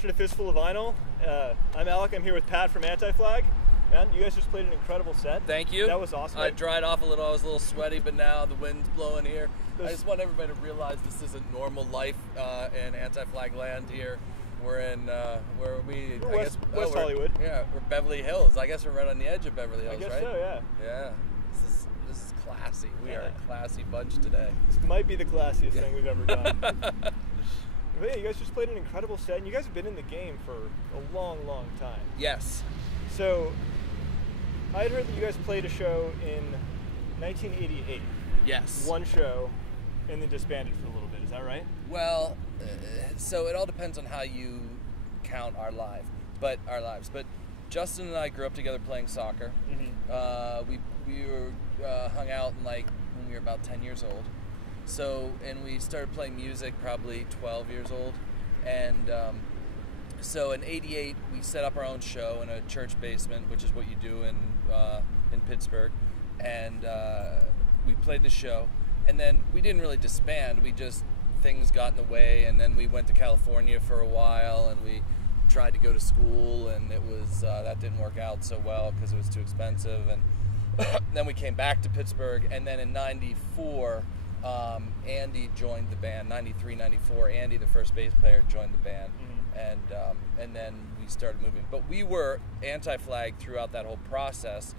watching a Fistful of Vinyl. I'm Alec. I'm here with Pat from Anti-Flag. Man, you guys just played an incredible set. Thank you. That was awesome. I dried off a little. I was a little sweaty, but now the wind's blowing here. I just want everybody to realize this isn't normal life in Anti-Flag land here. We're in where are we? West Hollywood. Yeah, we're Beverly Hills. I guess we're right on the edge of Beverly Hills, I guess right? so, yeah. Yeah. This is classy. We are a classy bunch today. This might be the classiest thing we've ever done. But yeah, you guys just played an incredible set, and you guys have been in the game for a long, long time. Yes. So, I had heard that you guys played a show in 1988. Yes. One show, and then disbanded for a little bit. Is that right? Well, so it all depends on how you count our lives. But Justin and I grew up together playing soccer. Mm-hmm. We were hung out when we were about 10 years old. So, and we started playing music probably 12 years old. And so in '88, we set up our own show in a church basement, which is what you do in Pittsburgh. And we played the show. And then we didn't really disband. Things got in the way. And then we went to California for a while, and we tried to go to school, and it was that didn't work out so well because it was too expensive. And then we came back to Pittsburgh. And then in '94, Andy joined the band. 93, 94, Andy, the first bass player, joined the band. Mm-hmm. And then we started moving. But we were Anti-Flag throughout that whole process.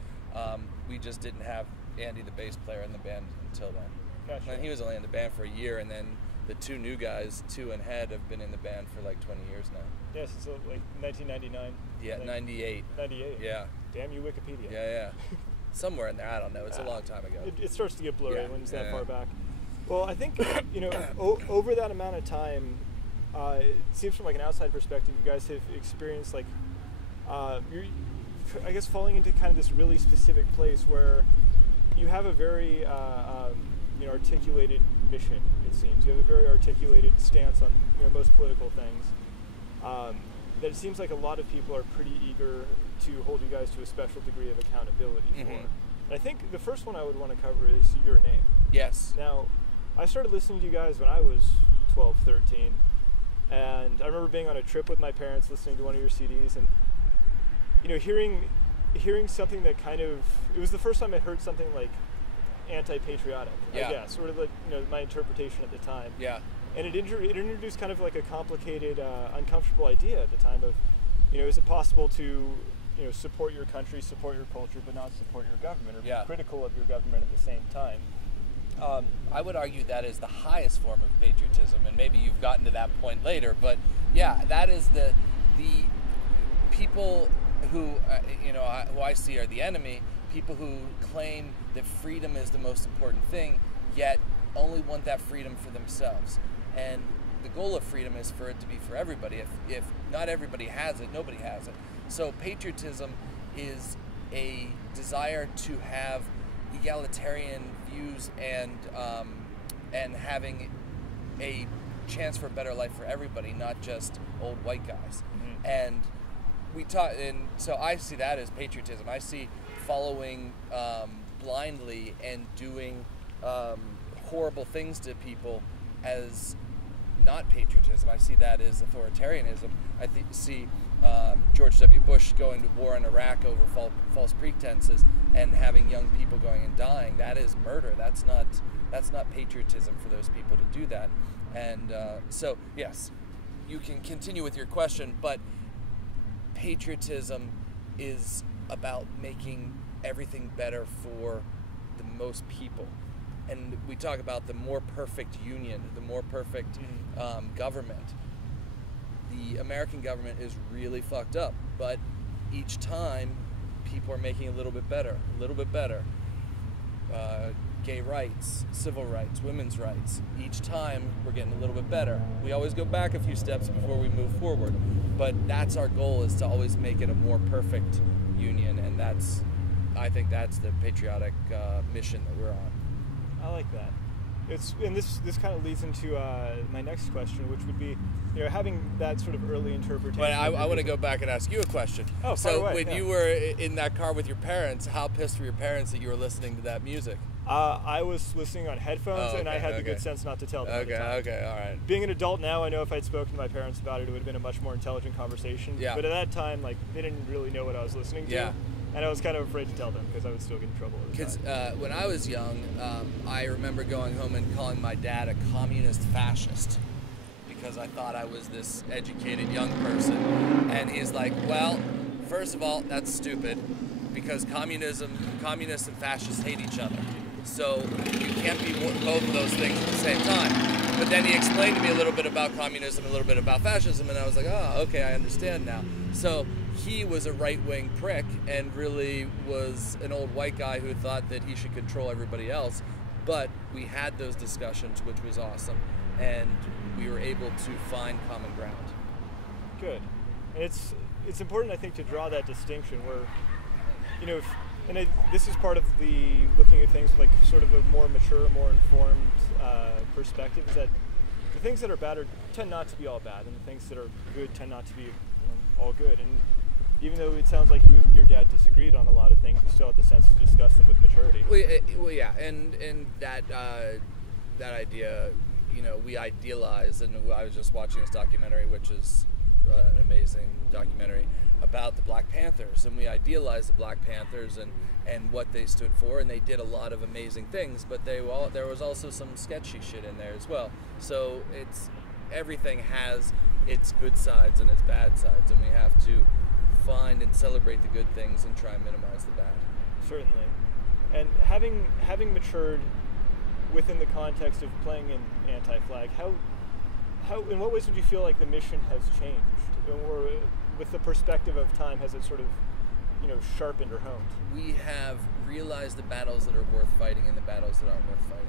We just didn't have Andy, the bass player, in the band until then. Gotcha. And he was only in the band for a year, and then the two new guys, Two and Head, have been in the band for like 20 years now. Yes, it's like 1999. Yeah, 98. 98. Yeah. Damn you, Wikipedia. Yeah. Somewhere in there, I don't know. It's a long time ago. It starts to get blurry when it's that far back. Well, I think, over that amount of time, it seems from like an outside perspective, you guys have experienced you're, I guess, falling into kind of this really specific place where you have a very articulated mission. It seems you have a very articulated stance on most political things. That it seems like a lot of people are pretty eager to hold you guys to a special degree of accountability for. And I think the first one I would want to cover is your name. Yes. Now, I started listening to you guys when I was 12, 13, and I remember being on a trip with my parents, listening to one of your CDs, and hearing something that it was the first time I heard something like anti-patriotic, I guess, sort of like my interpretation at the time. Yeah. And it introduced kind of like a complicated, uncomfortable idea at the time of, is it possible to support your country, support your culture, but not support your government, or be critical of your government at the same time? I would argue that is the highest form of patriotism, and maybe you've gotten to that point later, but yeah, that is the people who who I see are the enemy, people who claim that freedom is the most important thing, yet only want that freedom for themselves. And the goal of freedom is for it to be for everybody. If not everybody has it, nobody has it. So patriotism is a desire to have egalitarian views and having a chance for a better life for everybody, not just old white guys. Mm-hmm. And so I see that as patriotism. I see following blindly and doing horrible things to people as not patriotism. I see that as authoritarianism. I see George W. Bush going to war in Iraq over false pretenses and having young people going and dying. That is murder. That's not patriotism for those people to do that. And so yes, you can continue with your question, but patriotism is about making everything better for the most people. And we talk about the more perfect union, the more perfect government. The American government is really fucked up, but each time people are making a little bit better, Gay rights, civil rights, women's rights. Each time we're getting a little bit better. We always go back a few steps before we move forward, but that's our goal, is to always make it a more perfect union, and I think that's the patriotic mission that we're on. I like that. And this kind of leads into my next question, which would be, having that sort of early interpretation. But I want to go back and ask you a question. Oh, so when you were in that car with your parents, how pissed were your parents that you were listening to that music? I was listening on headphones, and I had the good sense not to tell them at the time. Okay, all right. Being an adult now, I know if I'd spoken to my parents about it, it would have been a much more intelligent conversation. Yeah. But at that time, like, they didn't really know what I was listening to. Yeah. And I was kind of afraid to tell them because I would still get in trouble. Because when I was young, I remember going home and calling my dad a communist fascist because I thought I was this educated young person. And he's like, well, first of all, that's stupid because communists and fascists hate each other. So you can't be both of those things at the same time. But then he explained to me a little bit about communism, a little bit about fascism, and I was like, oh, okay, I understand now. So he was a right-wing prick and really was an old white guy who thought that he should control everybody else. But we had those discussions, which was awesome, and we were able to find common ground. Good. And it's important, I think, to draw that distinction where, you know, this is part of the looking at things with, like, sort of a more mature, more informed perspective, is that the things that are bad tend not to be all bad, and the things that are good tend not to be all good. And even though it sounds like you and your dad disagreed on a lot of things, you still had the sense to discuss them with maturity. Well, yeah, and that idea, you know, we idealize, and I was just watching this documentary, which is an amazing documentary about the Black Panthers, and we idealized the Black Panthers and what they stood for, and they did a lot of amazing things, but there was also some sketchy shit in there as well. So everything has its good sides and its bad sides, and we have to find and celebrate the good things and try and minimize the bad. Certainly. And having matured within the context of playing in Anti-Flag, how in what ways would you feel like the mission has changed? Or with the perspective of time, has it sort of, you know, sharpened or honed? We have realized the battles that are worth fighting and the battles that aren't worth fighting.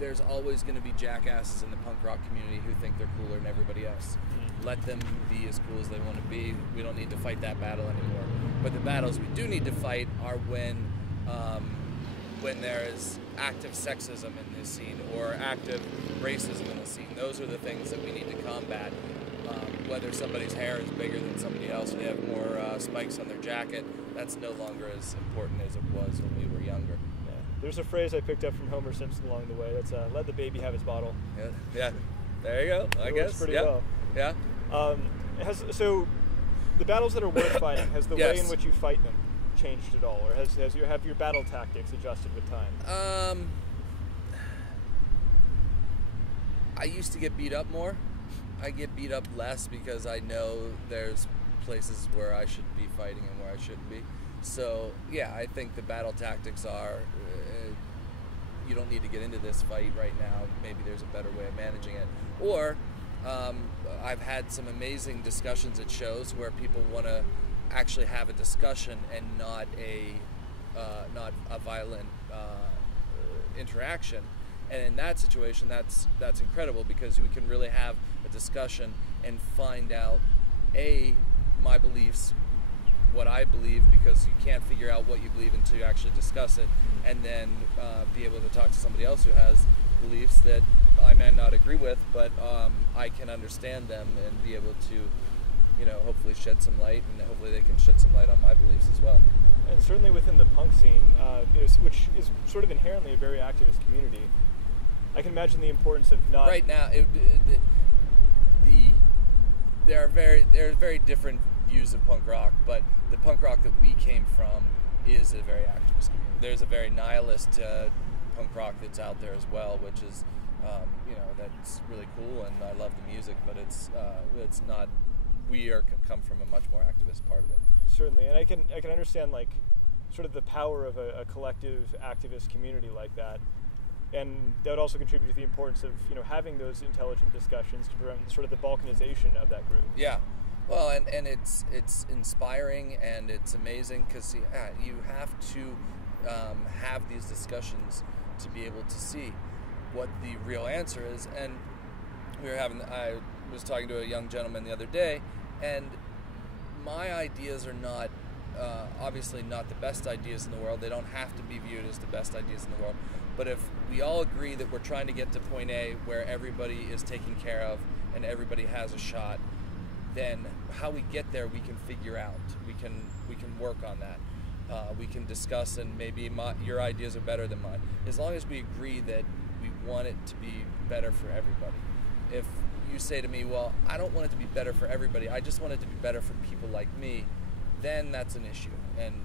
There's always going to be jackasses in the punk rock community who think they're cooler than everybody else. Let them be as cool as they want to be. We don't need to fight that battle anymore. But the battles we do need to fight are when there is active sexism in the scene or active racism in the scene. Those are the things that we need to combat. Whether somebody's hair is bigger than somebody else or they have more spikes on their jacket, that's no longer as important as it was when we were younger. Yeah. There's a phrase I picked up from Homer Simpson along the way. That's let the baby have his bottle. Yeah. There you go. I guess. Works pretty well. Yeah. So the battles that are worth fighting, has the Yes. way in which you fight them changed at all, or have your battle tactics adjusted with time? I used to get beat up more. I get beat up less because I know there's places where I should be fighting and where I shouldn't be. So yeah, I think the battle tactics are you don't need to get into this fight right now. Maybe there's a better way of managing it. Or I've had some amazing discussions at shows where people want to actually have a discussion and not a violent interaction. And in that situation, that's incredible because we can really have a discussion and find out my beliefs, what I believe, because you can't figure out what you believe until you actually discuss it, and then be able to talk to somebody else who has beliefs that I may not agree with, but I can understand them and be able to, you know, hopefully shed some light, and hopefully they can shed some light on my beliefs as well. And certainly within the punk scene, which is sort of inherently a very activist community, I can imagine the importance of not... Right now, there are very different views of punk rock, but the punk rock that we came from is a very activist community. There's a very nihilist punk rock that's out there as well, which is, you know, that's really cool, and I love the music, but it's not... We come from a much more activist part of it. Certainly, and I can understand, like, sort of the power of a collective activist community like that. And that would also contribute to the importance of, you know, having those intelligent discussions to prevent sort of the balkanization of that group. Yeah, well, and it's inspiring and it's amazing because you have to have these discussions to be able to see what the real answer is. And I was talking to a young gentleman the other day, and my ideas are not obviously not the best ideas in the world. They don't have to be viewed as the best ideas in the world. But if we all agree that we're trying to get to point A where everybody is taken care of and everybody has a shot, then how we get there we can figure out. We can work on that. We can discuss, and maybe your ideas are better than mine. As long as we agree that we want it to be better for everybody. If you say to me, well, I don't want it to be better for everybody, I just want it to be better for people like me, then that's an issue. And,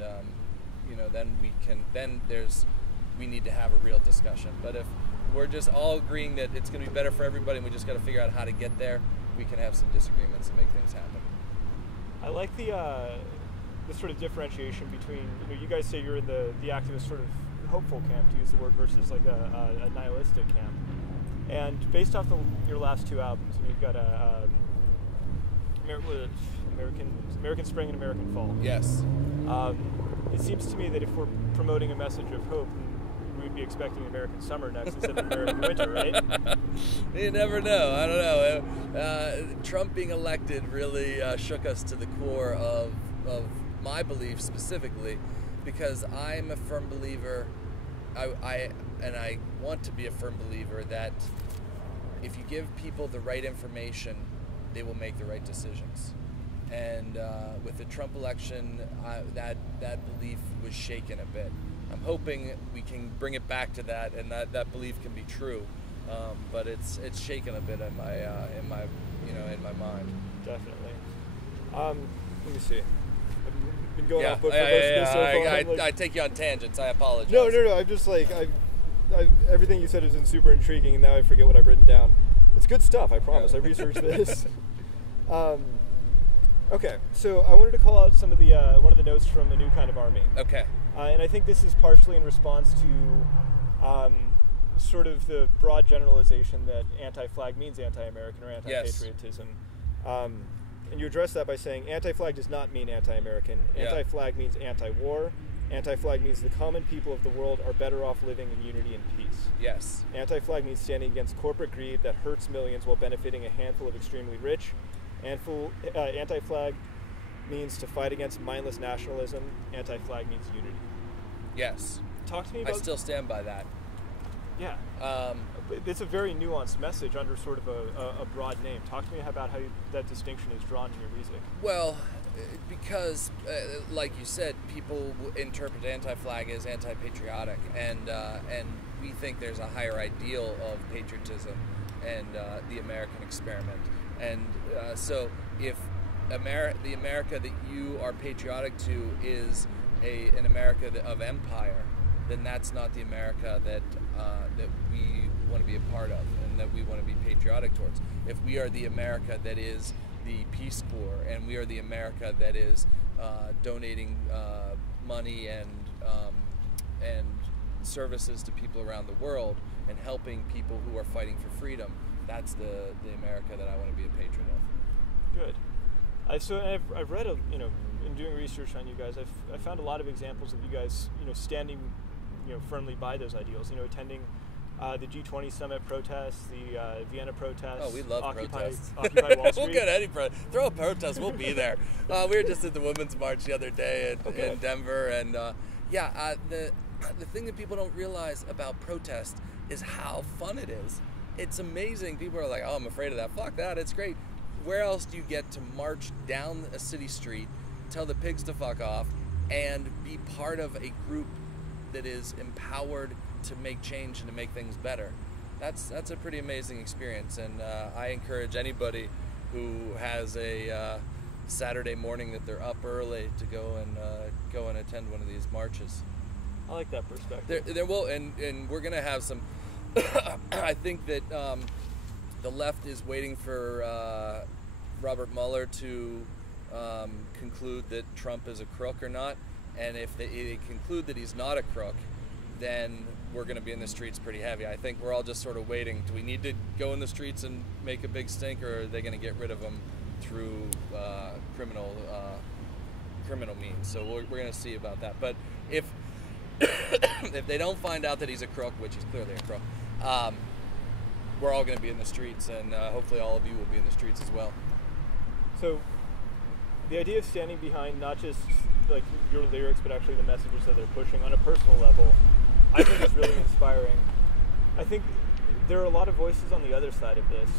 then we need to have a real discussion. But if we're just all agreeing that it's going to be better for everybody and we just got to figure out how to get there, we can have some disagreements and make things happen. I like the sort of differentiation between, you guys say you're in the activist sort of hopeful camp, to use the word, versus like a nihilistic camp. And based off your last two albums, you've got American Spring and American Fall. Yes. It seems to me that if we're promoting a message of hope, we'd be expecting American Summer next instead of American Winter, right? You never know. I don't know. Trump being elected really shook us to the core of my beliefs specifically, because I'm a firm believer, I want to be a firm believer that if you give people the right information, they will make the right decisions. And with the Trump election, that belief was shaken a bit. I'm hoping we can bring it back to that, and that belief can be true. But it's shaken a bit in my mind. Definitely. Let me see. I've been going off book for most of this so far. I take you on tangents. I apologize. No. I'm just like everything you said has been super intriguing, and now I forget what I've written down. It's good stuff. I promise. I researched this. Okay, so I wanted to call out some of the one of the notes from A New Kind of Army. Okay. And I think this is partially in response to sort of the broad generalization that anti-flag means anti-American or anti-patriotism. Yes. And you address that by saying anti-flag does not mean anti-American. Anti-flag means anti-war. Anti-flag means the common people of the world are better off living in unity and peace. Yes. Anti-flag means standing against corporate greed that hurts millions while benefiting a handful of extremely rich. Anti-flag means to fight against mindless nationalism. Anti-flag means unity. Yes. Talk to me about... I still stand by that. Yeah. It's a very nuanced message under sort of a broad name. Talk to me about how that distinction is drawn in your music. Well, because, like you said, people interpret anti-flag as anti-patriotic, and we think there's a higher ideal of patriotism and the American experiment. And so if the America that you are patriotic to is an America of empire, then that's not the America that we want to be a part of and that we want to be patriotic towards. If we are the America that is the Peace Corps, and we are the America that is donating money and services to people around the world and helping people who are fighting for freedom, that's the America that I want to be a patron of. Good. I've read in doing research on you guys, I've found a lot of examples of you guys standing firmly by those ideals. Attending the G20 summit protests, the Vienna protests. Oh, we love protests. Occupy Wall Street. We'll get any protest. Throw a protest, we'll be there. We were just at the Women's March the other day in Denver, and the thing that people don't realize about protest is how fun it is. It's amazing. People are like, oh, I'm afraid of that. Fuck that, it's great. Where else do you get to march down a city street, tell the pigs to fuck off, and be part of a group that is empowered to make change and to make things better? That's a pretty amazing experience, and I encourage anybody who has a Saturday morning that they're up early to go and attend one of these marches. I like that perspective. There will, and we're gonna have some. I think that the left is waiting for Robert Mueller to conclude that Trump is a crook or not, and if they conclude that he's not a crook, then we're going to be in the streets pretty heavy. I think we're all just sort of waiting. Do we need to go in the streets and make a big stink, or are they going to get rid of him through criminal means? So we're going to see about that. But if if they don't find out that he's a crook, which he's clearly a crook, we're all going to be in the streets, and hopefully all of you will be in the streets as well. So the idea of standing behind not just like your lyrics, but actually the messages that they're pushing on a personal level, I think is really inspiring. I think there are a lot of voices on the other side of this,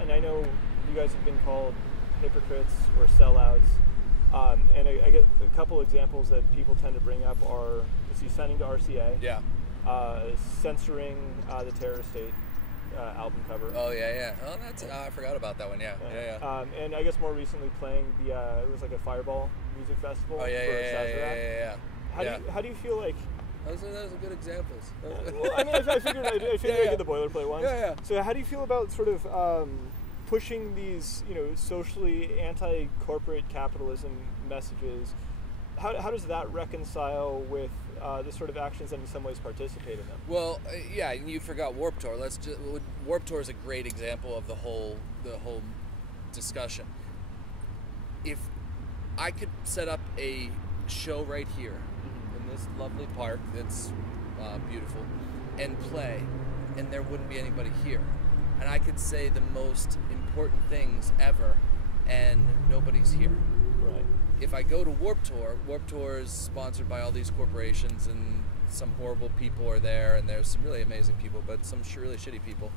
and I know you guys have been called hypocrites or sellouts. And I get a couple examples that people tend to bring up are, signing to RCA, Yeah. Censoring the Terror State album cover. Oh yeah. Oh, that's I forgot about that one. Yeah. And I guess more recently playing the it was like a Fireball music festival. Oh yeah. for Yeah. How do you feel like? Those are good examples. Well, I mean, I figured I'd get the boilerplate ones. Yeah. So how do you feel about sort of pushing these, socially anti-corporate capitalism messages? How does that reconcile with the sort of actions that in some ways participate in them? Well, yeah, you forgot Warped Tour. Warped Tour is a great example of the whole discussion. If I could set up a show right here in this lovely park that's beautiful and play, and there wouldn't be anybody here, and I could say the most important things ever, and nobody's here. Right. If I go to Warped Tour is sponsored by all these corporations, and some horrible people are there, and there's some really amazing people, but some really shitty people.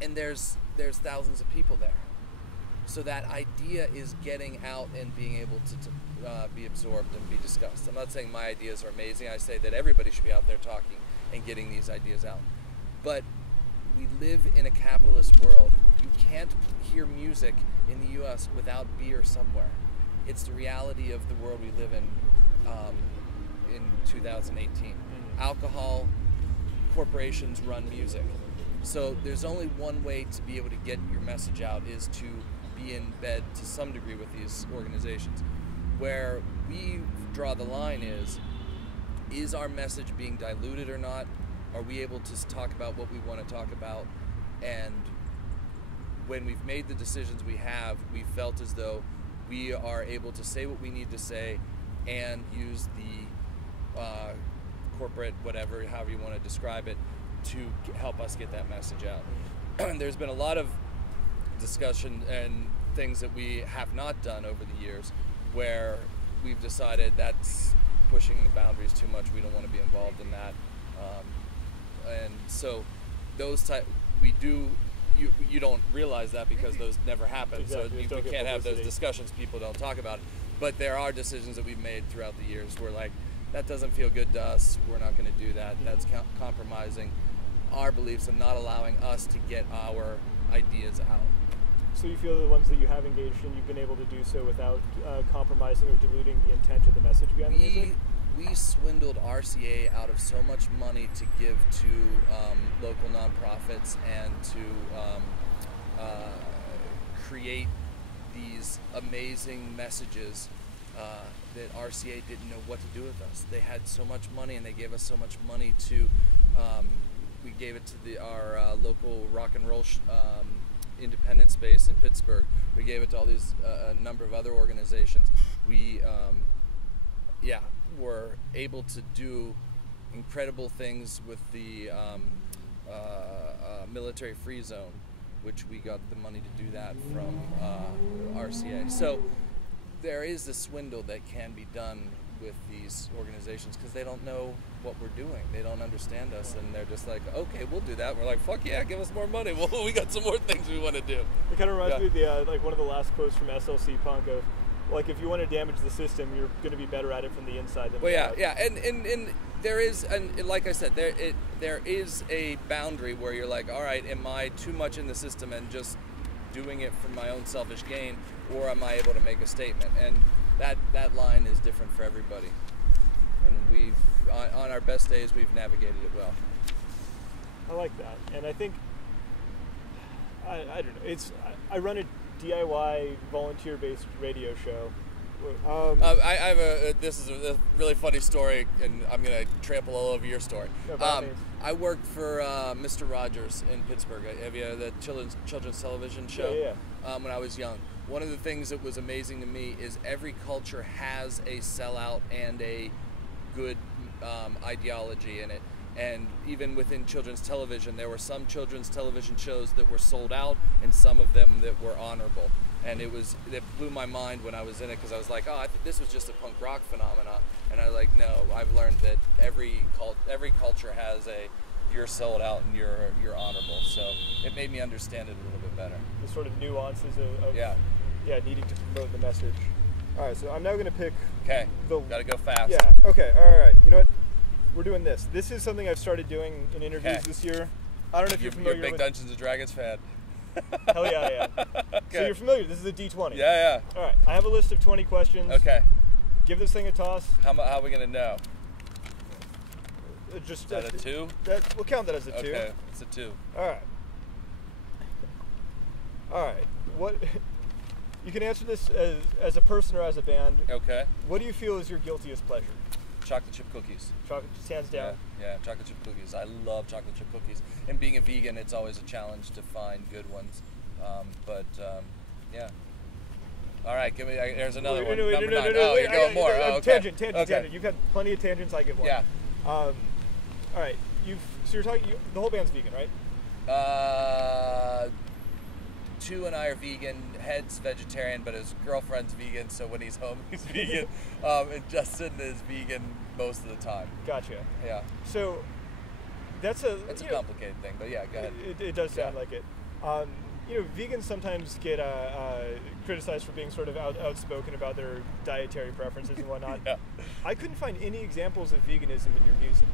And there's thousands of people there. So that idea is getting out and being able to be absorbed and be discussed. I'm not saying my ideas are amazing. I say that everybody should be out there talking and getting these ideas out. But we live in a capitalist world. You can't hear music in the U.S. without beer somewhere. It's the reality of the world we live in 2018. Mm-hmm. Alcohol, corporations run music. So there's only one way to be able to get your message out, is to be in bed to some degree with these organizations. Where we draw the line is our message being diluted or not? Are we able to talk about what we want to talk about? And when we've made the decisions we felt as though we are able to say what we need to say and use the corporate, whatever, however you want to describe it, to help us get that message out. There's been a lot of discussion and things that we have not done over the years where we've decided that's pushing the boundaries too much. We don't want to be involved in that. And so those we do. You don't realize that because those never happen. Exactly. So we can't have those discussions. People don't talk about it. But there are decisions that we've made throughout the years where, like, that doesn't feel good to us. We're not going to do that. That's compromising our beliefs and not allowing us to get our ideas out. So you feel the ones that you have engaged in, you've been able to do so without compromising or diluting the intent of the message behind the music? We swindled RCA out of so much money to give to local nonprofits and to create these amazing messages that RCA didn't know what to do with us. They had so much money, and they gave us so much money to. We gave it to our local rock and roll independent space in Pittsburgh. We gave it to all these a number of other organizations. We were able to do incredible things with the military free zone, which we got the money to do that from RCA. So there is a swindle that can be done with these organizations because they don't know what we're doing. They don't understand us, and they're just like, okay, we'll do that. And we're like, fuck yeah, give us more money. Well, we got some more things we want to do. It kind of reminds me of the one of the last quotes from SLC Punk of, like, if you want to damage the system, you're going to be better at it from the inside than the out. And there is, and like I said, there is a boundary where you're like, all right, am I too much in the system and just doing it for my own selfish gain, or am I able to make a statement? And that line is different for everybody. And we've, on our best days, we've navigated it well. I like that, and I think I don't know. I run a DIY volunteer-based radio show. I have this is a really funny story, and I'm going to trample all over your story. I worked for Mr. Rogers in Pittsburgh. Have you the children's television show? Yeah. When I was young. One of the things that was amazing to me is every culture has a sellout and a good ideology in it. And even within children's television, there were some children's television shows that were sold out and some of them that were honorable. And it blew my mind when I was in it, because I was like, oh, I think this was just a punk rock phenomenon. And I was like, no, I've learned that every culture has you're sold out and you're honorable. So it made me understand it a little bit better. The sort of nuances of yeah. needing to promote the message. All right, so I'm now going to pick. Okay. Gotta go fast. Yeah. Okay. All right. You know what? We're doing this. This is something I've started doing in interviews this year. I don't know if you're familiar. You're a big Dungeons and Dragons fan. Hell yeah, I am. Okay. So you're familiar. This is a D20. Yeah. All right. I have a list of 20 questions. Okay. Give this thing a toss. How are we gonna know? Just is that a 2? We'll count that as a 2. Okay, it's a 2. All right. What? You can answer this as a person or as a band. Okay. What do you feel is your guiltiest pleasure? Chocolate chip cookies. Chocolate, hands down. Yeah, chocolate chip cookies. I love chocolate chip cookies. And being a vegan, it's always a challenge to find good ones. Yeah. All right, give me. There's another one. Number 9. Oh, you're going more. Oh, okay. Tangent. You've had plenty of tangents. I get one. Yeah. All right. So you're talking. The whole band's vegan, right? 2 and I are vegan. Head's vegetarian, but his girlfriend's vegan. So when he's home, he's vegan. And Justin is vegan most of the time. Gotcha. Yeah. So that's a complicated thing, but yeah, go ahead. It does sound like it. Vegans sometimes get criticized for being sort of outspoken about their dietary preferences and whatnot. Yeah. I couldn't find any examples of veganism in your music.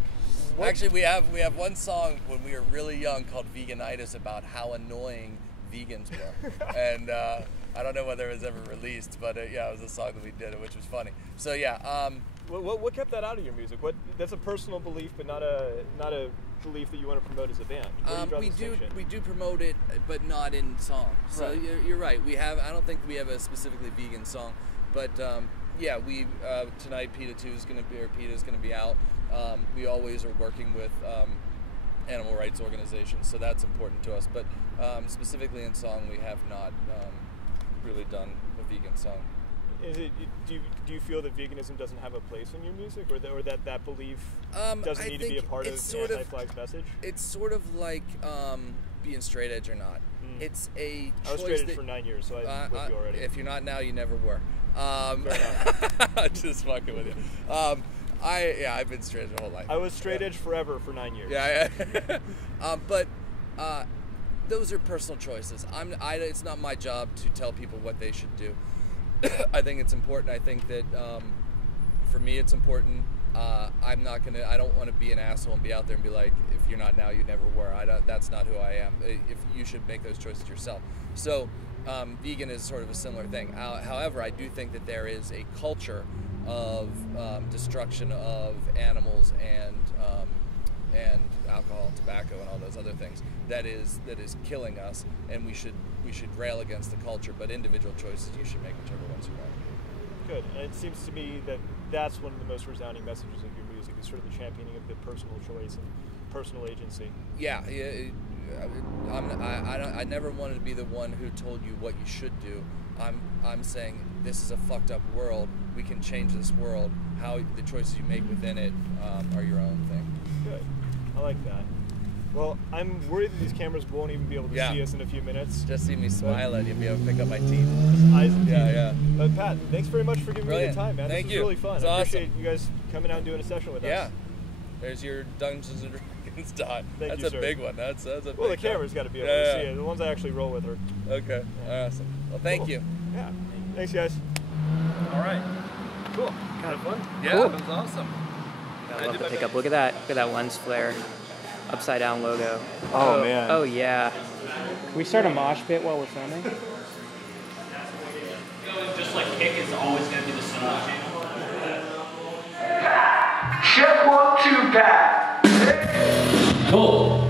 Actually, we have one song when we were really young called Veganitis about how annoying vegans were. And I don't know whether it was ever released, but it was a song that we did, which was funny. So yeah. What kept that out of your music? That's a personal belief, but not a belief that you want to promote as a band. We do promote it, but not in songs. So right. You're right. I don't think we have a specifically vegan song, but we tonight PETA is going to be out. We always are working with animal rights organizations, so that's important to us. But specifically in song, we have not really done a vegan song. Do you feel that veganism doesn't have a place in your music, or that belief doesn't need to be a part of Anti-Flag's message? It's sort of like being straight edge or not. It's a choice. I was straight edge for 9 years, so I'm with you already. If you're not now, you never were. I'm just fucking with you. I've been straight edge my whole life. I was straight edge forever for 9 years. Yeah. But those are personal choices. It's not my job to tell people what they should do. I think it's important. I think that for me, it's important. I don't want to be an asshole and be out there and be like, if you're not now, you never were. That's not who I am. If you should make those choices yourself. So, vegan is sort of a similar thing. However, I do think that there is a culture of destruction of animals and alcohol, tobacco, and all those other things that is killing us, and we should rail against the culture. But individual choices, you should make whichever ones you want. Good. And it seems to me that that's one of the most resounding messages of your music, is sort of the championing of the personal choice and personal agency. Yeah. I never wanted to be the one who told you what you should do. I'm saying this is a fucked up world. We can change this world. How the choices you make within it are your own thing. Good. I like that. Well, I'm worried that these cameras won't even be able to see us in a few minutes. Just see me smile at you and be able to pick up my teeth. Eyes and teeth. Yeah. But Pat, thanks very much for giving me the time, man. Thank this you. was really fun. It's I appreciate awesome. you guys coming out and doing a session with us. Yeah. There's your Dungeons and Dragons dot. Thank That's you, a sir. big one. That's a big Well, the camera's got to be able to see it. The ones I actually roll with her. Okay. Yeah. Awesome. Well, thank you. Yeah. Thanks, guys. All right. Cool. Kind of fun. Yeah, Cool. that was awesome. I love the pickup. Look at that. Look at that lens flare. Upside down logo. Oh, man. Oh, yeah. Can we start a mosh pit while we're filming? Just like Kick is always going to be the solo channel. Check 1, 2, Pat. Cool.